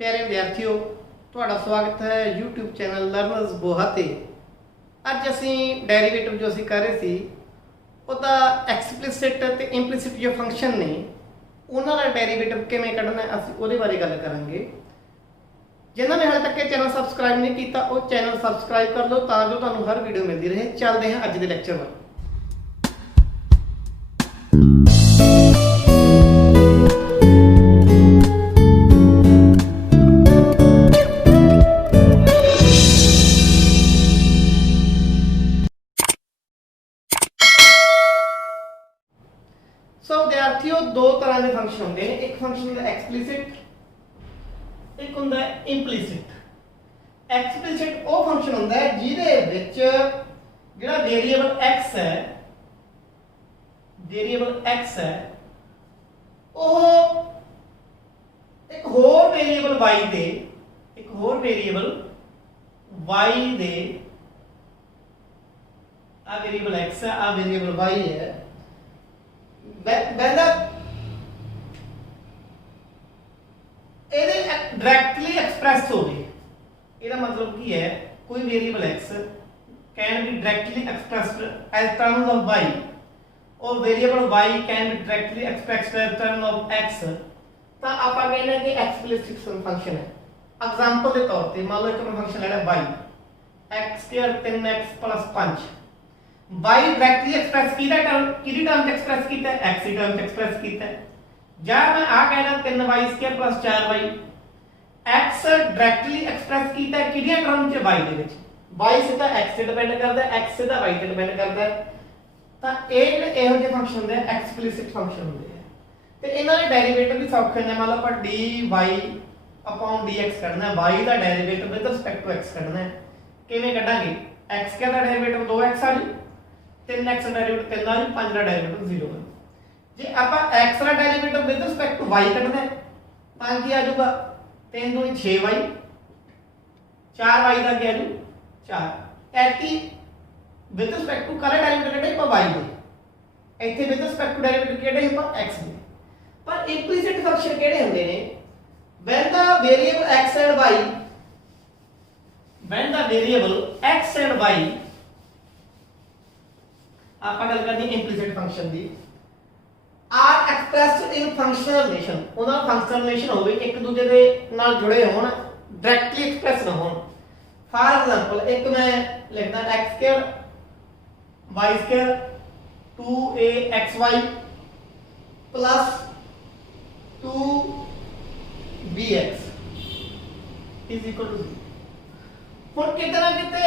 प्यारे विद्यार्थियों, ਤੁਹਾਡਾ स्वागत है यूट्यूब चैनल लर्नर्स बोहा ते। ਅੱਜ ਅਸੀਂ ਡੈਰੀਵੇਟਿਵ जो ਅਸੀਂ ਕਰ ਰਹੇ ਸੀ ਉਹਦਾ ਐਕਸਪਲਿਸਿਟ ਤੇ ਇੰਪਲੀਸਿਟ ਜੋ ਫੰਕਸ਼ਨ ਨੇ ਉਹਨਾਂ ਦਾ ਡੈਰੀਵੇਟਿਵ ਕਿਵੇਂ ਕੱਢਣਾ ਅਸੀਂ ਉਹਦੇ ਬਾਰੇ ਗੱਲ ਕਰਾਂਗੇ। ਜਿਨ੍ਹਾਂ ਨੇ ਹਾਲੇ ਤੱਕ ਇਹ ਚੈਨਲ ਸਬਸਕ੍ਰਾਈਬ ਨਹੀਂ ਕੀਤਾ ਉਹ ਚੈਨਲ ਸਬਸਕ੍ਰਾਈਬ ਕਰ ਲਓ ਤਾਂ ਜੋ ਤੁਹਾਨੂੰ ਹਰ ਵੀਡੀਓ ਮਿਲਦੀ ਰਹੇ। ਚੱਲਦੇ ਹਾਂ ਅੱਜ ਦੇ ਲੈਕਚਰ ਵੱਲ। सो विद्यार्थियों दो तरह के फंक्शन होंगे ने, एक फंक्शन होंगे एक्सप्लिसिट, एक होंगे इंप्लीसिट। एक्सप्लिसिट वो फंक्शन होंगे जिहदे विच जिहड़ा वेरिएबल x है, वो एक होर वेरिएबल y दे आ वेरिएबल x है, आ वेरिएबल y है, डायरेक्टली एक्सप्रैस हो गए। इसका मतलब की है कोई variable x can be directly expressed as terms of y और variable y can be directly expressed as terms of x। तो आप कहने कि एक्सप्लिसिट फंक्शन है। एग्जांपल के तौर पे मान लो एक फंक्शन है y x² 3x + 5 y directly express कीता टर्म किहड़ी टर्म च एक्सप्रेस कीता x की टर्म च एक्सप्रेस कीता या मैं आ कहना 3y² + 4y x डायरेक्टली एक्सप्रेस कीता किहड़ियां टर्म च y दे विच y सीधा x ते डिपेंड करदा है, x सीधा y ते डिपेंड करदा है। तां ਇਹ ਇਹੋ ਜਿਹੇ ਫੰਕਸ਼ਨ ਹੁੰਦੇ ਆ ਐਕਸਪਲਿਸਿਟ ਫੰਕਸ਼ਨ ਹੁੰਦੇ ਆ ਤੇ ਇਹਨਾਂ ਦੇ ਡੈਰੀਵੇਟਿਵ ਵੀ ਸੌਖੇ ਨੇ। ਮੰਨ ਲਓ ਆਪਾਂ dy dx ਕੱਢਣਾ ਹੈ, y ਦਾ derivative with respect to x ਕੱਢਣਾ ਹੈ। ਕਿਵੇਂ ਕੱਢਾਂਗੇ? x ਦਾ ਡੈਰੀਵੇਟਿਵ 2x ਆ ਜੀ, 3x ਦਾ ਡੈਰੀਵੇਟਿਵ 3 ਆ ਜੀ, 5 ਦਾ ਡੈਰੀਵੇਟਿਵ 0 ਆ। ਜੇ ਆਪਾਂ x ਦਾ derivative with respect to y ਕੱਢਣਾ ਹੈ ਤਾਂ ਕੀ ਆ ਜਾਊਗਾ? 3 2 6y, 4y ਦਾ ਕੀ ਆ ਜੂ 4। ਐਤੀ ਵਿਦ ਰਿਸਪੈਕਟ ਟੂ ਕਰੇ ਡੈਰੀਵੇਟਿਵ ਕਿਹੜੇ ਆਪਾਂ y ਦੇ, ਇੱਥੇ ਵਿਦ ਰਿਸਪੈਕਟ ਟੂ ਡੈਰੀਵੇਟਿਵ ਕਿਹੜੇ ਆਪਾਂ x ਦੇ। ਪਰ ਇੰਪਲੀਸਿਟ ਫੰਕਸ਼ਨ ਕਿਹੜੇ ਹੁੰਦੇ ਨੇ? when the variable x and y ਆਪਾਂ ਗੱਲ ਕਰਨੀ ਇੰਪਲੀਸਿਟ ਫੰਕਸ਼ਨ ਦੀ ਆਰ ਐਕਸਪ੍ਰੈਸਡ ਇਨ ਫੰਕਸ਼ਨਲ ਰਿਲੇਸ਼ਨ। ਉਹਨਾਂ ਦਾ ਫੰਕਸ਼ਨਲ ਰਿਲੇਸ਼ਨ ਹੋਵੇ, ਇੱਕ ਦੂਜੇ ਦੇ ਨਾਲ ਜੁੜੇ ਹੋਣ, ਡਾਇਰੈਕਟਲੀ ਐਕਸਪ੍ਰੈਸ ਨਾ ਹੋਣ। ਫਾਰ ਐਗਜ਼ਾਮਪਲ ਇੱਕ ਮੈਂ ਲਿਖਦਾ x² y² 2axy plus 2bx is equal to 0। ਹੁਣ ਕਿਤੇ ਨਾ ਕਿਤੇ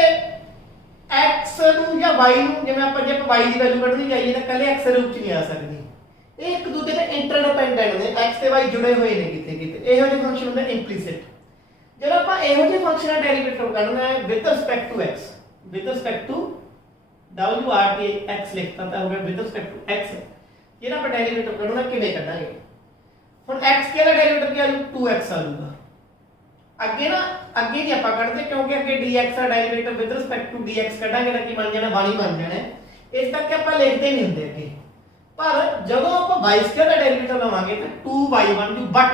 x ਨੂੰ ਜਾਂ y ਨੂੰ ਜਿਵੇਂ ਆਪਾਂ ਜੇ y ਦੀ ਵੈਲਿਊ ਕੱਢਣੀ ਚਾਹੀਏ ਤਾਂ ਕੱਲੇ x ਦੇ ਰੂਪ ਚ ਨਹੀਂ ਆ ਸਕਦੀ। ਇਹ ਇੱਕ ਦੂਜੇ ਦੇ ਇੰਟਰਡਿਪੈਂਡੈਂਟ ਨੇ, x ਤੇ y ਜੁੜੇ ਹੋਏ ਨੇ ਕਿਤੇ ਕਿਤੇ। ਇਹੋ ਜਿਹੇ ਫੰਕਸ਼ਨ ਹੁੰਦੇ ਇੰਪਲੀਸਿਟ। ਜਦੋਂ ਆਪਾਂ ਇਹੋ ਜਿਹੇ ਫੰਕਸ਼ਨ ਦਾ ਡੈਰੀਵੇਟਿਵ ਕੱਢਣਾ ਹੈ with respect to x, with respect to x ਲਿਖਤਾ ਤਾਂ ਹੋ ਗਿਆ ਵਿਦ ਰਿਸਪੈਕਟ ਟੂ x। ਜਿਹੜਾ ਆਪਾਂ ਡੈਰੀਵੇਟਿਵ ਕੱਢਣਾ ਕਿਵੇਂ ਕੱਢਾਂਗੇ? ਹੁਣ x ਦਾ ਡੈਰੀਵੇਟਿਵ ਕੀ ਆ ਜੂ 2x ਆ ਜੂਗਾ। ਅੱਗੇ ਨਹੀਂ ਆਪਾਂ ਕੱਢਦੇ ਕਿਉਂਕਿ ਅੱਗੇ dx ਦਾ derivative with respect to dx ਕੱਢਾਂਗੇ ਤਾਂ ਕੀ ਬਣ ਜਾਣਾ? 1 ਹੀ ਬਣ ਜਾਣਾ। ਇਸ ਕਰਕੇ ਆਪਾਂ ਲਿਖਦੇ ਨਹੀਂ ਹੁੰਦੇ ਅੱਗੇ। ਪਰ ਜਦੋਂ ਆਪਾਂ y² ਦਾ ਡੈਰੀਵੇਟਿਵ ਲਵਾਂਗੇ ਤਾਂ 2y ਬਣ ਜੂ, ਬਟ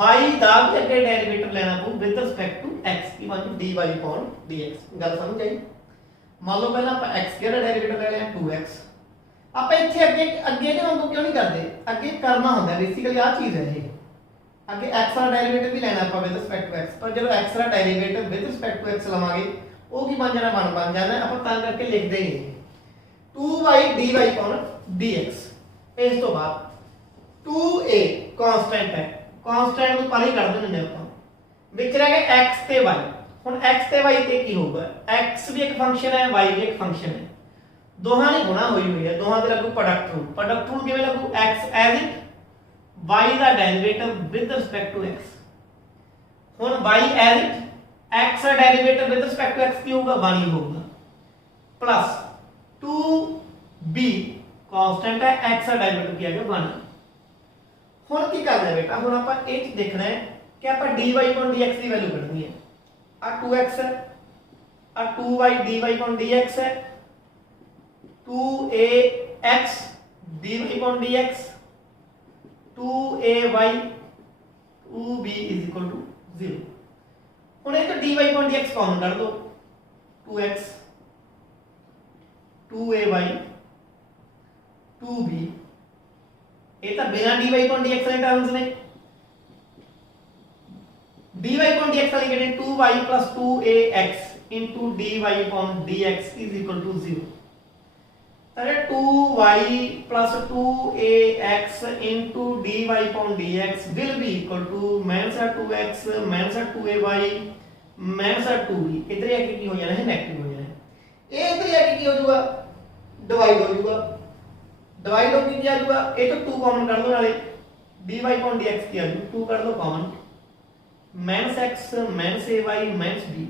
y ਦਾ ਵੀ ਅੱਗੇ ਡੈਰੀਵੇਟਿਵ ਲੈਣਾ ਪਊ ਵਿਦ ਰਿਸਪੈਕਟ ਟੂ x ਕੀ ਬਣ ਜੂ dy/dx। ਗੱਲ ਸਮਝ ਆਈ? ਮੰਨ ਲਓ ਪਹਿਲਾਂ ਆਪਾਂ x² ਦਾ ਡੈਰੀਵੇਟਿਵ ਲੈ ਲਿਆ 2x। ਆਪਾਂ ਇੱਥੇ ਅੱਗੇ ਦੇ ਵਾਂਗੂ ਕਿਉਂ ਨਹੀਂ ਕਰਦੇ? ਅੱਗੇ ਕਰਨਾ ਹੁੰਦਾ ਬੇਸਿਕਲੀ ਆ ਚੀਜ਼ ਹੈ ਇਹ। ਅੱਗੇ x ਦਾ ਡੈਰੀਵੇਟਿਵ ਵੀ ਲੈਣਾ ਆਪਾਂ ਵਿਦ ਰਿਸਪੈਕਟ ਟੂ x, ਪਰ ਜਦੋਂ x ਦਾ derivative with respect to x ਲਵਾਂਗੇ ਉਹ ਕੀ ਬਣ ਜਾਣਾ? 1 ਬਣ ਜਾਣਾ। ਆਪਾਂ ਤਾਂ ਕਰਕੇ ਲਿਖਦੇ ਨਹੀਂ 2y dy/dx। ਇਸ ਤੋਂ ਬਾਅਦ 2a ਕਾਂਸਟੈਂਟ ਹੈ, ਕਾਂਸਟੈਂਟ ਨੂੰ ਪਰੇ ਕੱਢ ਦਿੰਦੇ ਆਪਾਂ। ਵਿੱਚ ਰਹਿ ਗਏ x ਤੇ y। ਹੁਣ x ਤੇ y ਤੇ ਕੀ ਹੋਊਗਾ? x ਵੀ ਇੱਕ ਫੰਕਸ਼ਨ ਹੈ, y ਵੀ ਇੱਕ ਫੰਕਸ਼ਨ ਹੈ। ਦੋਹਾਂ ਦੀ ਗੁਣਾ ਹੋਈ ਹੈ, ਦੋਹਾਂ ਦੇ ਲੱਗੂ ਪ੍ਰੋਡਕਟ ਰੂਲ। ਪ੍ਰੋਡਕਟ ਰੂਲ ਕਿਵੇਂ ਲੱਗੂ? x ਐਜ਼ ਇਟ y ਦਾ derivative with respect to x। ਹੁਣ y ਐਜ਼ ਇਟ x ਦਾ derivative with respect to x ਕੀ ਹੋਊਗਾ? 1 ਹੀ ਹੋਊਗਾ, ਪਲੱਸ 2b ਕਾਂਸਟੈਂਟ ਹੈ, x ਦਾ ਡੈਰੀਵੇਟਿਵ ਕੀ ਆ ਗਿਆ 1। ਹੁਣ ਕੀ ਕਰਨਾ ਹੈ ਬੇਟਾ? ਹੁਣ ਆਪਾਂ ਇਹ ਦੇਖਣਾ ਹੈ ਕਿ ਆਪਾਂ dy/dx ਦੀ ਵੈਲਿਊ ਕੱਢਣੀ ਹੈ। ਆ 2x ਹੈ, ਆ 2y dy/dx ਹੈ, 2ax dy/dx 2ay 2b is equal to 0। ਹੁਣ ਇਹ ਤੋਂ dy upon dx ਕਾਮਨ ਕੱਢ ਦੋ 2x 2ay 2b ਇਹ ਤਾਂ ਬਿਨਾ dy upon dx ਦੇ ਟਰਮਸ ਨੇ dy upon dx ਵਾਲੀ ਕਿਹੜੇ 2y 2ax into dy upon dx is equal to 0 ਤਾਂ 2y 2ax into dy upon dx will be equal to minus 2x minus 2ay minus 2b इधर आके की हो जाना है नेगेटिव हो जाना है ये इधर आके की हो जाएगा डिवाइड हो जाएगा डिवाइड हो के क्या आ जाएगा ये तो 2 कॉमन कर दो नाले dy upon dx की आ जाएगी 2 कर दो common minus x minus ay minus b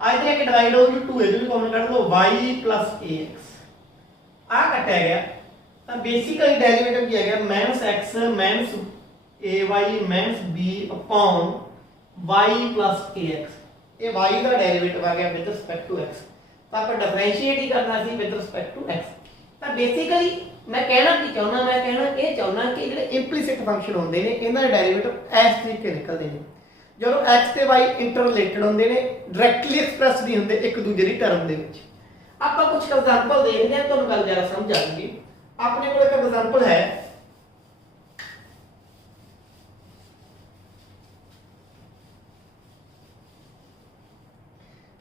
आज इधर आके डिवाइड हो जाएगी 2 इधर भी कॉमन कर दो y plus ax आ कटा गया तो बेसिकली डेरिवेटिव किया गया minus x minus ay minus b upon y plus ax ये y का डेरिवेटिव आ गया विद रिस्पेक्ट टू x तो आप डिफरेंशिएट ही करना सी विद रिस्पेक्ट टू x तो बेसिकली मैं कहना की चाहना मैं कहना ये चाहना कि ਜਿਹੜੇ ਇੰਪਲੀਸਿਟ ਫੰਕਸ਼ਨ ਹੁੰਦੇ ਨੇ ਇਹਨਾਂ ਦੇ ਡੈਰੀਵੇਟਿਵ ਇਸ ਤਰੀਕੇ ਨਿਕਲਦੇ ਨੇ ਜਦੋਂ x ਤੇ y ਇੰਟਰ ਰਿਲੇਟਡ ਹੁੰਦੇ ਨੇ ਡਾਇਰੈਕਟਲੀ ਐਕਸਪ੍ਰੈਸ ਨਹੀਂ ਹੁੰਦੇ ਇੱਕ ਦੂਜੇ ਦੀ ਟਰਮ ਦੇ ਵਿੱਚ ਆਪਾਂ ਕੁਝ ਐਗਜ਼ਾਮਪਲ ਦੇਖਦੇ ਹਾਂ ਤੁਹਾਨੂੰ ਗੱਲ ਜਰਾ ਸਮਝ ਆਏਗੀ ਆਪਣੇ ਕੋਲ ਇੱਕ ਐਗਜ਼ਾਮਪਲ ਹੈ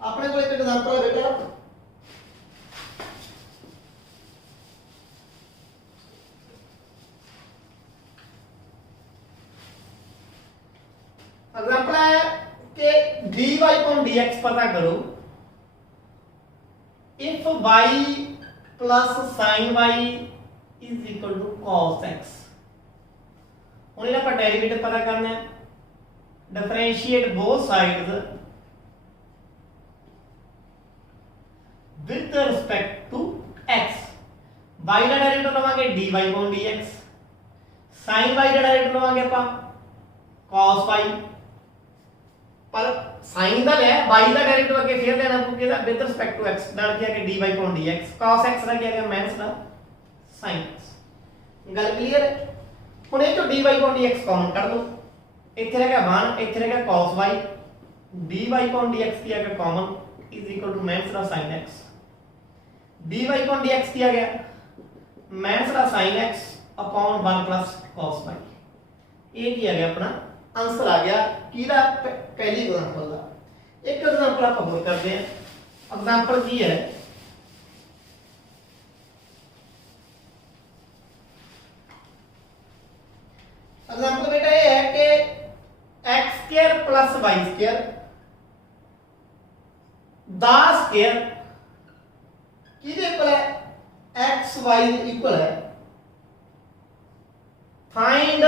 अपने को एक एग्जांपल है बेटा एग्जांपल है कि dy upon dx पता करो if y plus sin y is equal to cos x ਹੁਣ ਇਹਦਾ ਆਪਾਂ ਡੈਰੀਵੇਟਿਵ ਪਤਾ ਕਰਨਾ ਹੈ differentiate both sides with respect to x y ਦਾ ਡੈਰੀਵੇਟਿਵ ਲਵਾਂਗੇ dy upon dx sin y ਦਾ ਡੈਰੀਵੇਟਿਵ ਲਵਾਂਗੇ ਆਪਾਂ cos y पर sin ਦਾ ਲਿਆ y ਦਾ ਡੈਰੀਵੇਟਿਵ ਅੱਗੇ ਫੇਰ ਲੈਣਾ ਪਊਗਾ ਇਹਦਾ with respect to x ਨਾਲ ਕੀ ਆ ਕਿ dy upon dx cos x ਦਾ ਕੀ ਆ ਗਿਆ minus ਦਾ sin x ਗੱਲ ਕਲੀਅਰ ਹੈ ਹੁਣ ਇਹ ਤੋਂ dy upon dx ਕਾਮਨ ਕੱਢ ਲਓ ਇੱਥੇ ਰਹਿ ਗਿਆ 1 ਇੱਥੇ ਰਹਿ ਗਿਆ cos y dy upon dx ਕੀ ਆ ਗਿਆ common is equal to minus the sin x dy upon dx किया गया minus का sin x upon 1 plus cos y ये किया गया अपना आंसर आ गया किदा पहली एग्जांपल का एक एग्जांपल आप और करते हैं एग्जांपल की है एग्जांपल बेटा ये है कि x square plus y square दा स्क्वायर किधर इक्वल है x y इक्वल है फाइंड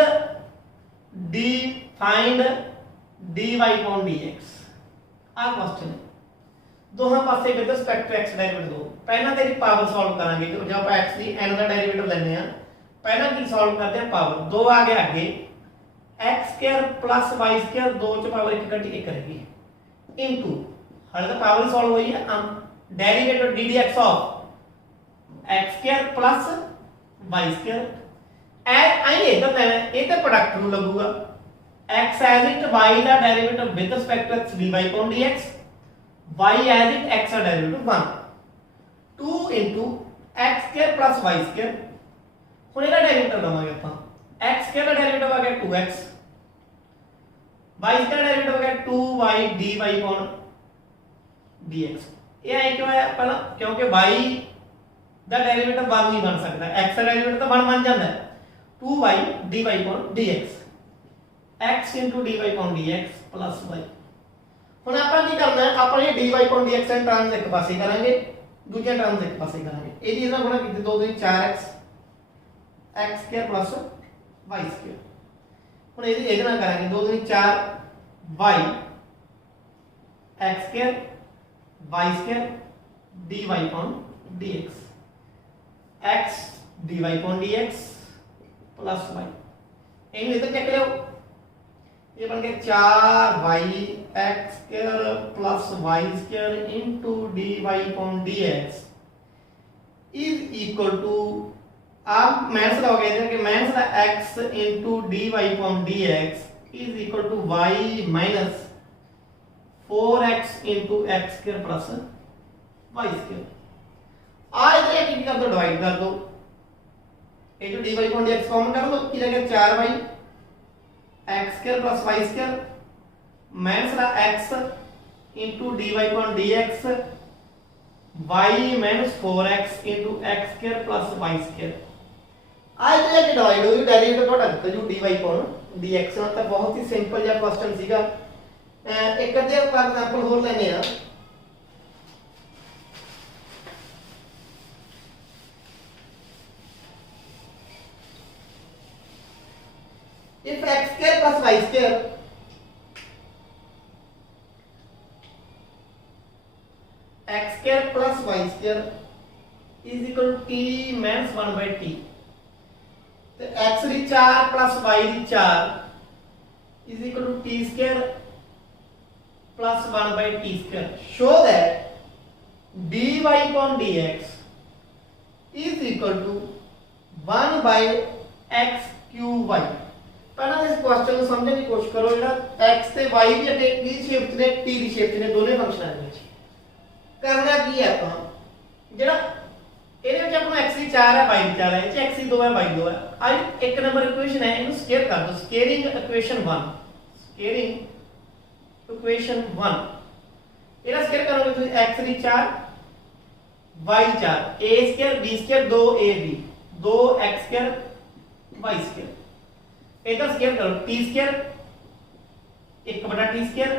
dy upon dx आ क्वेश्चन है दोनों पासे with respect to x derivative दो पहला तेरी पावर सॉल्व करांगे तो जब आप x की n का डेरिवेटिव लेने हैं पहला की सॉल्व करते हैं पावर 2 आ गया आगे x square plus y square 2 च पावर 1 घटी 1 रहेगी इनटू हर तो पावर सॉल्व हुई है derivative ddx of x square plus y square आई इधर लेना है ये तो प्रोडक्ट नु लगूगा x as it y ਦਾ derivative with respect to x dy upon dx y as it x ਦਾ derivative 1 2 x square plus y square ਹੁਣ ਇਹਦਾ ਡੈਰੀਵੇਟਿਵ ਲਵਾਂਗੇ ਆਪਾਂ x square ਦਾ ਡੈਰੀਵੇਟਿਵ ਆ ਗਿਆ 2x y square ਦਾ ਡੈਰੀਵੇਟਿਵ ਆ ਗਿਆ 2y dy upon dx ਇਹ ਆਈ ਕਿਉਂ ਆਇਆ ਪਹਿਲਾਂ ਕਿਉਂਕਿ y ਦਾ ਡੈਰੀਵੇਟਿਵ 1 ਨਹੀਂ ਬਣ ਸਕਦਾ x ਦਾ ਡੈਰੀਵੇਟਿਵ ਤਾਂ 1 ਬਣ ਜਾਂਦਾ ਹੈ 2y dy upon dx x into dy upon dx plus y ਹੁਣ ਆਪਾਂ ਕੀ ਕਰਨਾ ਹੈ ਆਪਾਂ ਇਹ dy upon dx ਦੇ ਟਰਮਸ ਇੱਕ ਪਾਸੇ ਕਰਾਂਗੇ ਦੂਜੇ ਟਰਮਸ ਇੱਕ ਪਾਸੇ ਕਰਾਂਗੇ ਇਹਦੀ ਇਹਦਾ ਗੁਣਾ ਕੀਤੀ 2 2 4x x square plus y square ਹੁਣ ਇਹਦੇ ਨਾਲ ਕਰਾਂਗੇ 2 2 4 y x square y square dy upon dx x dy upon dx plus y ਇਹਨੂੰ ਇਧਰ ਚੱਕ ਲਿਓ ये बन गया 4y x square plus y square into dy upon dx is equal to आप मैथ्स लगाओगे इधर कि मैथ्स का x into dy upon dx is equal to y minus 4x into x square plus y square. इधर की कर दो, डिवाइड कर दो, ये जो dy अपॉन dx कॉमन कर लो, की रहेगा 4y x square plus y square minus रहा x into dy upon dx y माइनस 4x into x square plus y square. इधर जाके डिवाइड होगी, डेरिवेटिव प्रोडक्ट जो dy अपॉन dx ना, तो बहुत ही सिंपल जिहा क्वेश्चन सीगा। एक अद्धे एग्जांपल होर लेने आ। If x square plus y square x square plus y square is equal to t minus 1 by t, तो x री 4 plus y री 4 is equal to t square plus 1 by t square. Show that dy upon dx is equal to 1 by x cube y। पहला इस क्वेश्चन को समझने की कोशिश करो। ਜਿਹੜਾ x ਤੇ y ਵੀ ਅਟੇ ਕੀ ਸ਼ੇਪ 'ਚ ਨੇ, t ਦੀ ਸ਼ੇਪ 'ਚ ਨੇ, ਦੋਨੇ ਫੰਕਸ਼ਨਾਂ ਦੇ ਵਿੱਚ ਕਰਨਾ ਕੀ ਹੈ ਆਪਾਂ, ਜਿਹੜਾ ਇਹਦੇ ਵਿੱਚ ਆਪਣਾ x ਦੀ 4 ਹੈ y ਦੀ 4 ਹੈ, ਇਹ 'ਚ x ਦੀ 2 ਹੈ y 2 ਹੈ। ਅੱਜ ਇੱਕ ਨੰਬਰ ਇਕੁਏਸ਼ਨ ਹੈ, ਇਹਨੂੰ ਸਕੇਅਰ ਕਰ ਦਿਓ, ਸਕੇਅਰਿੰਗ ਇਕੁਏਸ਼ਨ 1, ਸਕੇਅਰਿੰਗ ਇਕੁਏਸ਼ਨ 1 ਇਹਦਾ ਸਕੇਅਰ ਕਰੋਗੇ ਤੁਸੀਂ x ਦੀ 4 y ਦੀ 4 a square b square 2ab 2x square y square. इधर स्क्वायर करो, टी स्क्वायर 1 बटा टी स्क्वायर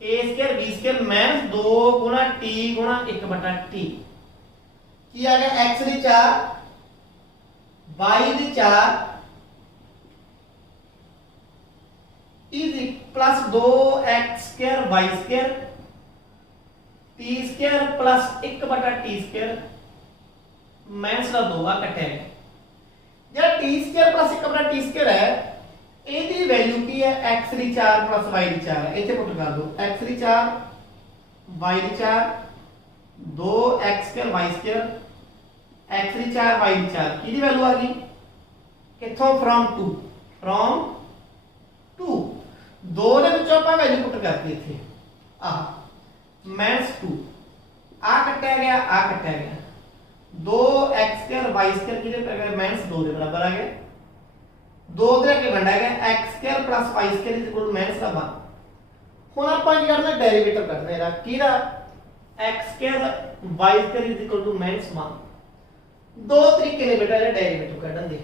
ए स्क्वायर बी स्क्वायर माइनस 2 गुना टी गुना 1 बटा टी की आ गया x दी 4 y दी 4 is plus 2x square y square T square plus 1 बटा टी स्क्वायर माइनस 2 आ कटे ਜਿਹੜਾ t स्क्वायर प्लस 1 बटा t स्क्वायर है, ਇਹਦੀ ਵੈਲਿਊ ਕੀ ਹੈ x ਦੀ 4 प्लस y ਦੀ 4 ਹੈ। ਇੱਥੇ ਪੁੱਟ ਕਰ ਦਿਓ x ਦੀ 4 y ਦੀ 4 2x square y square x ਦੀ 4 y ਦੀ 4 ਕਿਹਦੀ ਵੈਲਿਊ ਆ ਗਈ ਕਿੱਥੋਂ from 2 from 2 ਦੋ ਦੇ ਵਿੱਚੋਂ ਆਪਾਂ ਵੈਲਿਊ ਪੁੱਟ ਕਰਤੀ ਇੱਥੇ ਆ -2 ਆ ਕੱਟਿਆ ਗਿਆ ਆ ਕੱਟਿਆ ਗਿਆ 2x स्क्वायर y स्क्वायर किधर पे गया -2 के बराबर आ गया 2 इधर के बंटा गया x square plus y square is equal to -1। ਹੁਣ ਆਪਾਂ ਕੀ ਕਰਨਾ ਡੈਰੀਵੇਟਿਵ ਕੱਢਣਾ ਇਹਦਾ ਕਿਹਦਾ x square y square is equal to -1। ਦੋ ਤਰੀਕੇ ਨੇ ਬੇਟਾ ਇਹਦਾ ਡੈਰੀਵੇਟਿਵ ਕੱਢਣ ਦੇ।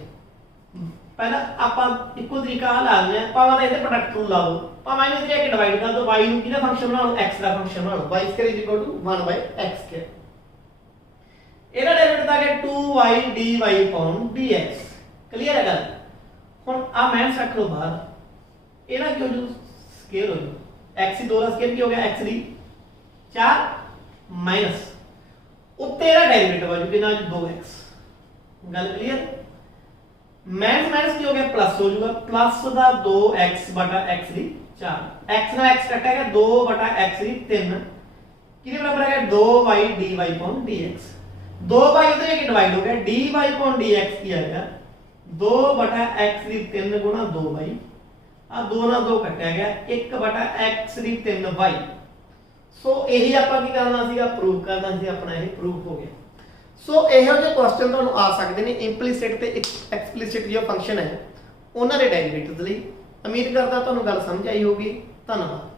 ਪਹਿਲਾਂ ਆਪਾਂ ਇੱਕੋ ਤਰੀਕਾ ਲਾ ਲੈਂਦੇ ਆ, ਭਾਵੇਂ ਇਹਦੇ ਪ੍ਰੋਡਕਟ ਨੂੰ ਲਾ ਲਓ, ਭਾਵੇਂ ਇਹਨੂੰ ਇੱਥੇ ਡਿਵਾਈਡ ਕਰ ਦਿਓ, y ਨੂੰ ਕਿਹਦਾ ਫੰਕਸ਼ਨ ਬਣਾ ਲਓ x ਦਾ ਫੰਕਸ਼ਨ ਬਣਾ ਲਓ, y square is equal to 1/x square. ਇਹਦਾ ਡੈਰੀਵੇਟਿਵ ਆ ਗਿਆ 2y dy upon dx। Clear ਹੈ ਗੱਲ। ਹੁਣ ਆ ਮਾਈਨਸ ਰੱਖ ਲਓ ਬਾਹਰ, ਇਹਦਾ ਕੀ ਹੋ ਜੂ ਸਕੇਅਰ ਹੋ ਜੂ x ਦੀ 2 ਦਾ ਸਕੇਅਰ ਕੀ ਹੋ ਗਿਆ x ਦੀ 4 ਮਾਈਨਸ ਉੱਤੇ ਇਹਦਾ ਡੈਰੀਵੇਟਿਵ ਆ ਜੂ ਕਿੰਨਾ 2x। ਗੱਲ ਕਲੀਅਰ। ਮਾਈਨਸ ਮਾਈਨਸ ਕੀ ਹੋ ਗਿਆ ਪਲੱਸ ਹੋ ਜੂਗਾ, ਪਲੱਸ ਦਾ 2x ਬਟਾ x ਦੀ 4 x ਨਾਲ x ਕੱਟੇਗਾ 2 ਬਟਾ x ਦੀ 3 ਕਿਹਦੇ ਬਰਾਬਰ ਆ ਗਿਆ 2y dy upon dx। 2y उधर एक डिवाइड हो गया dy upon dx की आ गया 2 बटा x री 3 गुना 2y आ 2 ना 2 कटा गया 1 बटा x री 3y। सो यही ਆਪਾਂ ਕੀ ਕਰਨਾ ਸੀਗਾ ਪ੍ਰੂਵ ਕਰਨਾ ਸੀ, ਆਪਣਾ ਇਹ ਪ੍ਰੂਫ ਹੋ ਗਿਆ। ਸੋ ਇਹੋ ਜਿਹੇ ਕੁਐਸਚਨ ਤੁਹਾਨੂੰ ਆ ਸਕਦੇ ਨੇ ਇੰਪਲੀਸਿਟ ਤੇ ਐਕਸਪਲੀਸਿਟ ਜੋ ਫੰਕਸ਼ਨ ਹੈ ਉਹਨਾਂ ਦੇ ਡੈਰੀਵੇਟਿਵਸ ਲਈ। ਉਮੀਦ ਕਰਦਾ ਤੁਹਾਨੂੰ ਗੱਲ ਸਮਝ ਆਈ ਹੋਗੀ। ਧੰਨਵਾਦ।